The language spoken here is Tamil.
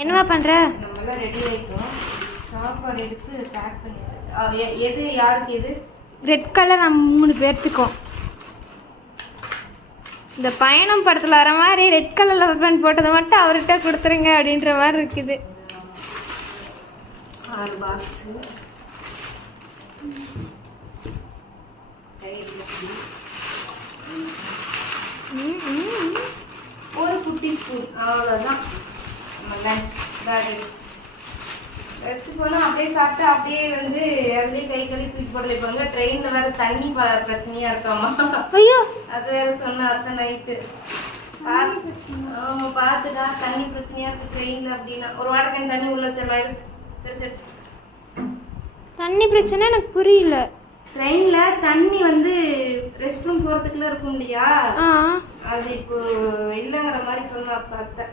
என்னவா பண்ணுற? நம்மளாம் ரெடி ஆகிட்டோம். சாப்பாடு எடுத்து பேக் பண்ணி வச்சு எது யாருக்கு எது? ரெட் கலர் நம்ம 3 பேர்த்துக்கும். இந்த பயணம் படத்தில் வர மாதிரி ரெட் கலர் லவர் பேண்ட் போட்டதை மட்டும் அவர்கிட்ட கொடுத்துருங்க அப்படின்ற மாதிரி இருக்குது. 6 பாக்ஸு. ஒரு குட்டி ஸ்பூன், அவ்வளோதான். நம்ம லஞ்ச் பேக் எடுத்து போனால் அப்படியே சாப்பிட்டு அப்படியே வந்து அதுலேயே கை கழுவி தூக்கி போட வைப்பாங்க. ட்ரெயினில் வேறு தண்ணி பிரச்சனையாக இருக்காமா. ஐயோ, அது வேறு சொன்ன அத்தை நைட்டு. ஆமாம், பார்த்துடா தண்ணி பிரச்சனையாக இருக்குது ட்ரெயினில் அப்படின்னா. ஒரு வாட்டர் கேன் தண்ணி உள்ள வச்சிடலாம். பெருசு தண்ணி பிரச்சனை எனக்கு புரியல. ட்ரெயினில் தண்ணி வந்து ரெஸ்ட் ரூம் போகிறதுக்குள்ள இருக்கும் இல்லையா, அது இப்போ இல்லைங்கிற மாதிரி சொன்ன அத்தை.